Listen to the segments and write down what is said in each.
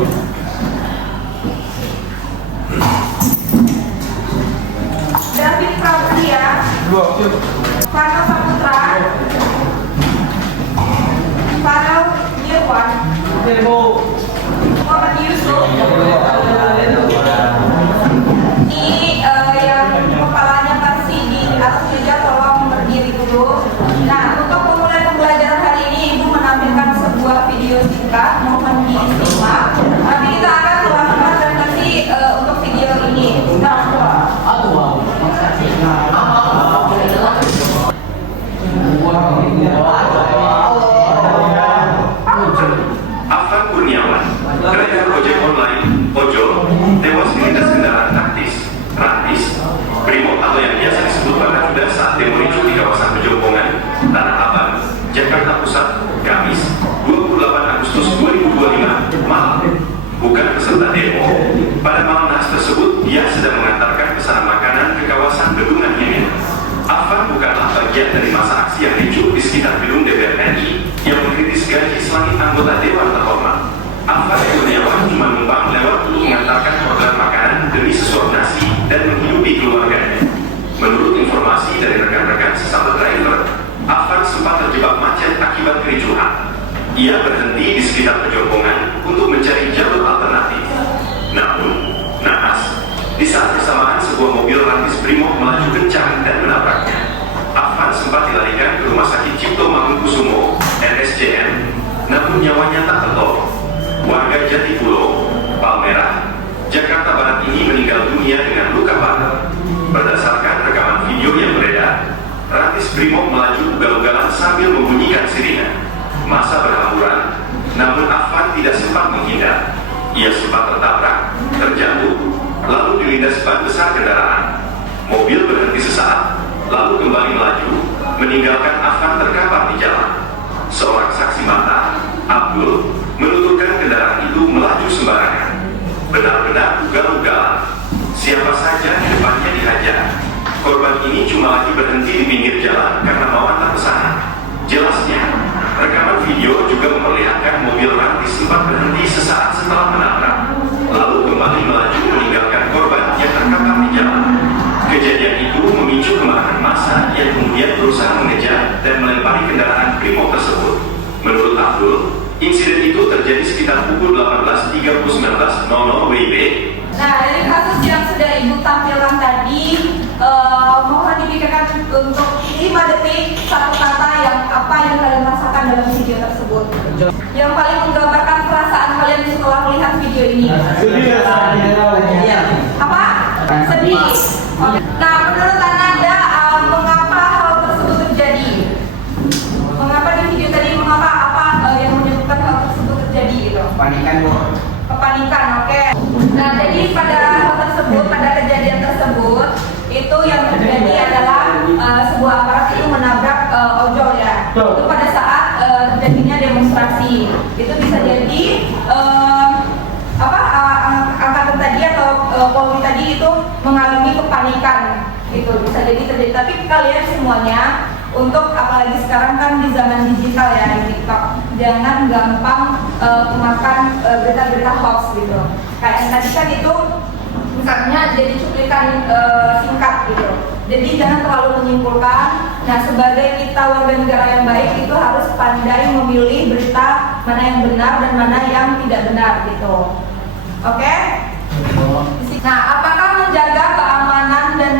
David Pramudia, Farno Saputra, Farno Nirwan, Muhammad Yusuf. Ini yang kepalanya masih di atas meja, tolong berdiri dulu. Nah, untuk pemula pembelajaran hari ini Ibu menampilkan sebuah video singkat, mohon disimak. Nanti kita akan melakukan presentasi untuk video ini. Afan Kurniawan, driver ojek online, ojol, tewas dilindas kendaraan taktis, rantis, brimob atau yang biasa disebut Barakuda saat demo ricuh di kawasan Pejompongan, Tanah Abang, Jakarta Pusat, Kamis, 28 Agustus 2025, malam. Bukan peserta demo. Pada malam nahas tersebut, dia sedang mengantarkan pesanan makanan ke kawasan Bendungan Hilir. Afan bukanlah bagian dari masa aksi yang ricuh di sekitar gedung DPR RI yang mengkritis gaji selangit anggota Dewan terhormat. Afan Kurniawan cuma numpang lewat untuk mengantarkan program makanan demi sesuap nasi dan menghidupi keluarganya. Menurut informasi dari rekan-rekan sesama driver, Afan sempat terjebak macet akibat kericuhan. Ia berhenti di sekitar Pejompongan untuk mencari jalur alternatif. Namun, naas, di saat bersamaan sebuah mobil rantis brimob melaju kencang dan menabraknya. Afan sempat dilarikan ke Rumah Sakit Cipto Mangunkusumo (RSCM), namun nyawanya tak tertolong. Warga Jatipulo, Palmerah, Jakarta Barat ini meninggal dunia dengan luka parah. Berdasarkan rekaman video yang beredar, rantis brimob melaju ugal-ugalan sambil membunyikan sirine. Masa berhamburan, namun Afan tidak sempat menghindar. Ia sempat tertabrak, terjatuh, lalu dilindas ban besar kendaraan. Mobil berhenti sesaat, lalu kembali melaju, meninggalkan Afan terkapar di jalan. Seorang saksi mata, Abdul, menuturkan kendaraan itu melaju sembarangan. Benar-benar ugal-ugalan. Siapa saja di depannya dihajar. Korban ini cuma lagi berhenti di pinggir jalan karena mau antar pesanan. Jelasnya, rekaman video juga memperlihatkan mobil rantis sempat berhenti sesaat setelah menabrak, lalu kembali melaju meninggalkan korban yang terkapar di jalan. Kejadian itu memicu kemarahan massa yang kemudian berusaha mengejar dan melempari kendaraan brimob tersebut. Menurut Abdul, insiden itu terjadi sekitar pukul 18.30 WIB. Nah, dari kasus yang sudah Ibu tampilkan tadi, mohon dipikirkan untuk 5 detik satu kata yang apa yang kalian rasakan dalam video tersebut. Yang paling menggambarkan perasaan kalian setelah melihat video ini. Apa? Sedih. Nah, menurut Anda, mengapa hal tersebut terjadi? Mengapa di video tadi yang menyebabkan hal tersebut terjadi gitu? Kepanikan, oke. Nah, jadi pada hal tersebut, pada kejadian tersebut, itu yang terjadi adalah sebuah aparat itu menabrak ojol ya. Itu pada saat terjadinya demonstrasi. Itu bisa jadi angkatan tadi atau Polri tadi itu mengalami kepanikan. Itu bisa jadi terjadi. Tapi kalian semuanya, untuk apalagi sekarang kan di zaman digital ya, di TikTok, jangan gampang memakan berita-berita hoax gitu. Kayak yang tadi kan itu misalnya jadi cuplikan singkat gitu. Jadi jangan terlalu menyimpulkan. Nah, sebagai kita warga negara yang baik itu harus pandai memilih berita mana yang benar dan mana yang tidak benar gitu. Oke? Nah, apakah menjaga keamanan dan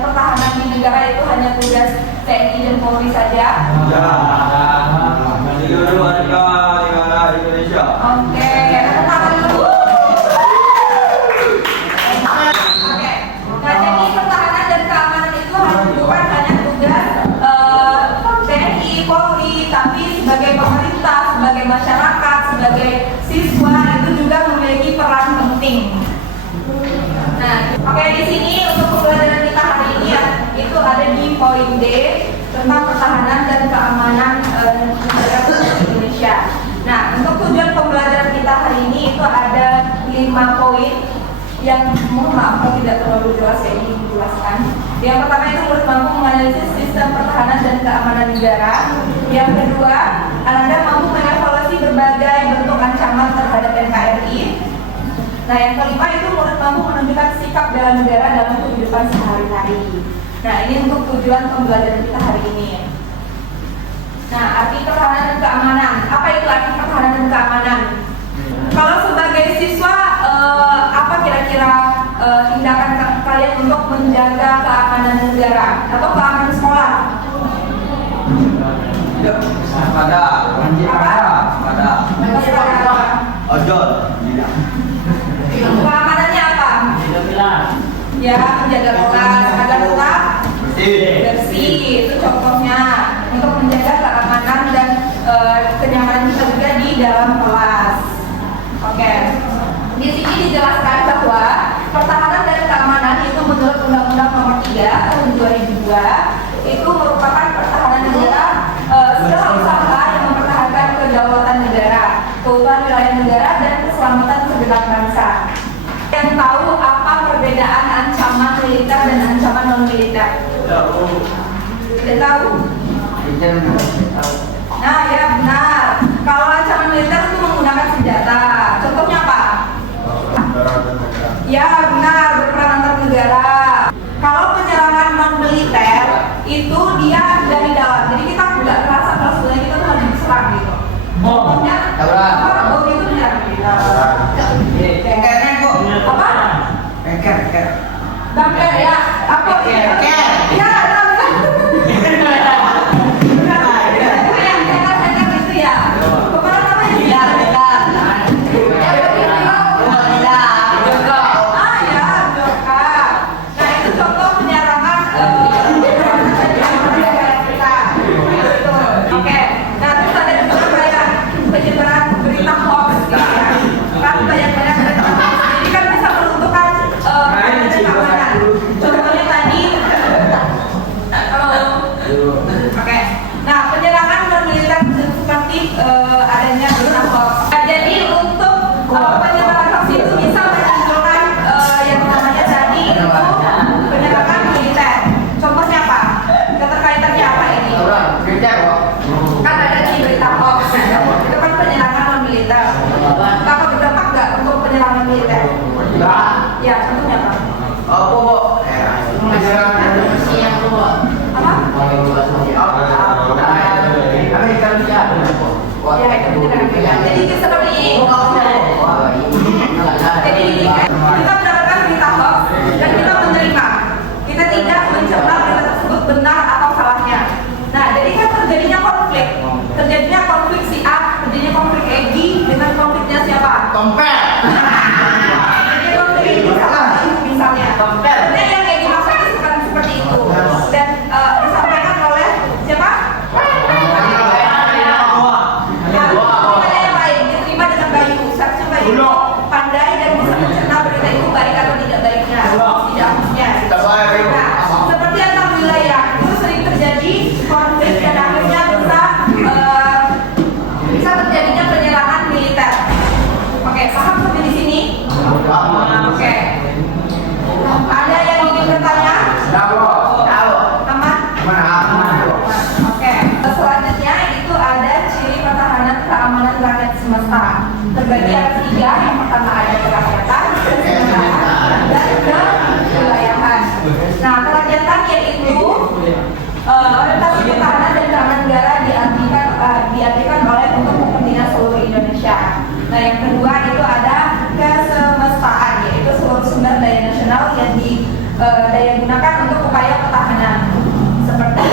pertahanan di negara itu hanya tugas TNI dan Polri saja? Oke, tangan dulu. Oke. Nah, jadi pertahanan dan keamanan itu bukan hanya tugas TNI, Polri, tapi sebagai pemerintah, sebagai masyarakat, sebagai siswa itu juga memiliki peran penting. Nah, oke, di sini untuk pembelajaran kita hari ini ya, itu ada di poin D tentang pertahanan dan keamanan negara Indonesia. Nah, untuk tujuan pembelajaran kita hari ini itu ada 5 poin yang mohon maaf kalau tidak terlalu jelas, saya ingin menjelaskan. Yang pertama itu harus mampu menganalisis sistem pertahanan dan keamanan negara. Yang kedua, Anda mampu mengevaluasi berbagai bentuk ancaman terhadap NKRI Nah, yang kelima itu murid mampu menunjukkan sikap bela negara dalam kehidupan sehari-hari. Nah, ini untuk tujuan pembelajaran kita hari ini. Nah, arti pertahanan dan keamanan. Apa itu arti pertahanan dan keamanan? Kalau sebagai siswa, apa kira-kira tindakan kalian untuk menjaga keamanan negara atau keamanan sekolah? Pada ojol. Keamanannya apa? Ya, menjaga kelas agar tetap bersih. Itu contohnya untuk menjaga keamanan dan kenyamanan kita juga di dalam kelas. Oke. Di sini dijelaskan bahwa pertahanan dan keamanan itu menurut Undang-Undang Nomor 3 Tahun 2002 itu merupakan pertahanan negara, segala usaha yang mempertahankan kedaulatan negara, keutuhan wilayah negara, dan keselamatan segenap bangsa. Yang tahu apa perbedaan ancaman militer dan ancaman non militer? Tidak tahu? Nah, ya benar. Kalau ancaman militer itu menggunakan senjata. Contohnya apa? Ya benar, berperan antar negara. Kalau penyerangan non militer itu dia dari dalam, jadi kita nggak merasa kalau sebenarnya kita tuh lagi diserang gitu. Contohnya, bom itu menyerang kita. Apa? Bunker ya? Apa? Ya, itu ya. Bukan apa ya? Adanya berita hoax. Jadi untuk penyebaran hoax itu bisa menimbulkan yang namanya tadi itu penyerangan militer. Contohnya apa? Keterkaitannya apa ini? Kan ada di berita hoax. Itu kan penyerangan non militer. Apa berdampak nggak untuk penyerangan militer? Ya, contohnya apa? Ya, itu benar. Jadi seperti ini. Jadi kita mendapatkan berita hoax dan kita menerima. Kita tidak mencerna berita tersebut benar atau salahnya. Nah, jadi kan terjadinya konflik. Terjadinya konflik si A, terjadinya konflik Egi dengan konfliknya siapa? Tompel. Jadi konflik ini salah misalnya. Sebenarnya yang Egi maksudnya bukan seperti itu. Dan disampaikan oleh siapa? Pandai dan bisa mencerna berita itu baik atau tidak baiknya, tidak harusnya. Nah, seperti antar wilayah itu sering terjadi konflik dan akhirnya bisa terjadinya penyerangan militer. Oke, paham sampai di sini? Oke. Ada yang ingin bertanya? Aman? Oke. Selanjutnya itu ada ciri pertahanan keamanan rakyat semesta. Terbagi atas 3. Yang pertama ada kerakyatan, kesetaraan, dan kewilayahan. Nah, kerakyatan yaitu orientasi pertahanan dan keamanan negara diartikan oleh untuk kepentingan seluruh Indonesia. Nah, yang kedua itu ada kesemestaan, yaitu seluruh sumber daya nasional yang daya gunakan untuk upaya pertahanan. Seperti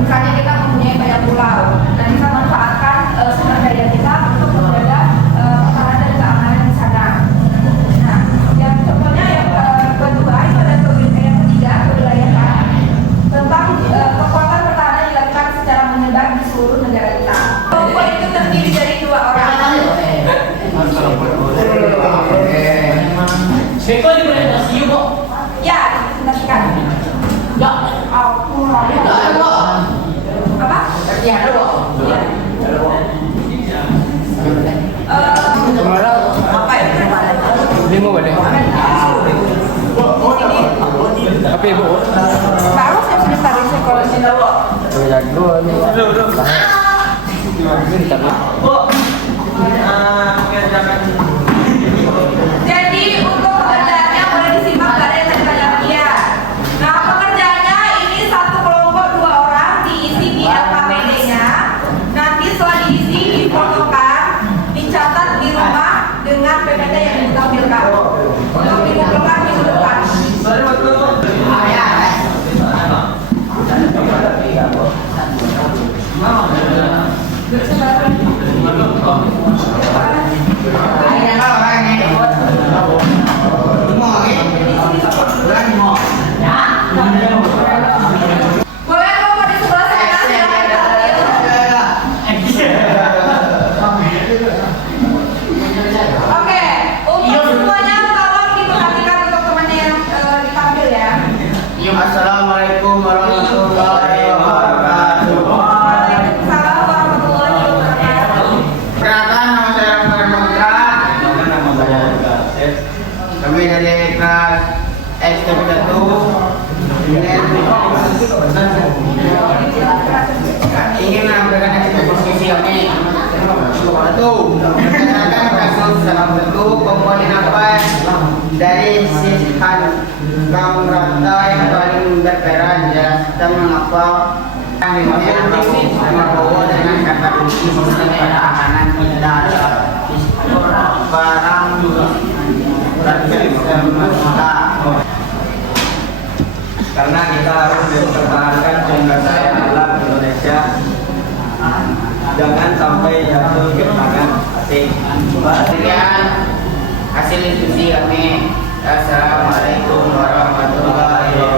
misalnya kita mempunyai banyak pulau, nah kita manfaatkan sumber daya kita untuk menjaga pertahanan dan keamanan di sana. Nah, yang contohnya yang kedua itu ada yang ketiga kewilayahan, tentang kekuatan pertahanan dilakukan secara menyebar di seluruh negara kita. Kelompok itu terdiri dari 2 orang. Beko di presentasi yuk kok. Ya, dipresentasikan. Ya. Aku apa? Ya ada kok. Ya. Apa ya? Lima boleh. Apa ibu? Baru saya sudah taruh sekolah sini. Jago nih. Jadi dengan PPT yang ditampilkan. Untuk dimulai minggu depan. Boleh kalau di sebelah sana silakan tampil. Oke, untuk semuanya tolong diperhatikan untuk temannya yang ditampil ya. Assalamualaikum warahmatullahi wabarakatuh. Waalaikumsalam warahmatullahi wabarakatuh. Perkenalkan, nama saya Rahman Putra. Nama saya Asep. Kami dari kelas STP1 ingin menampilkan eksposisi kami. Satu, berdasarkan kasus dalam bentuk komponen apa dari sishan rata yang paling berperan jelaskan mengapa yang membawa dengan kata kunci pertahanan kita adalah barang berkesemesta. Karena kita harus mempertahankan sumber daya alam Indonesia jangan sampai jatuh ke tangan asing. Sekian hasil diskusi kami. Assalamualaikum warahmatullahi wabarakatuh.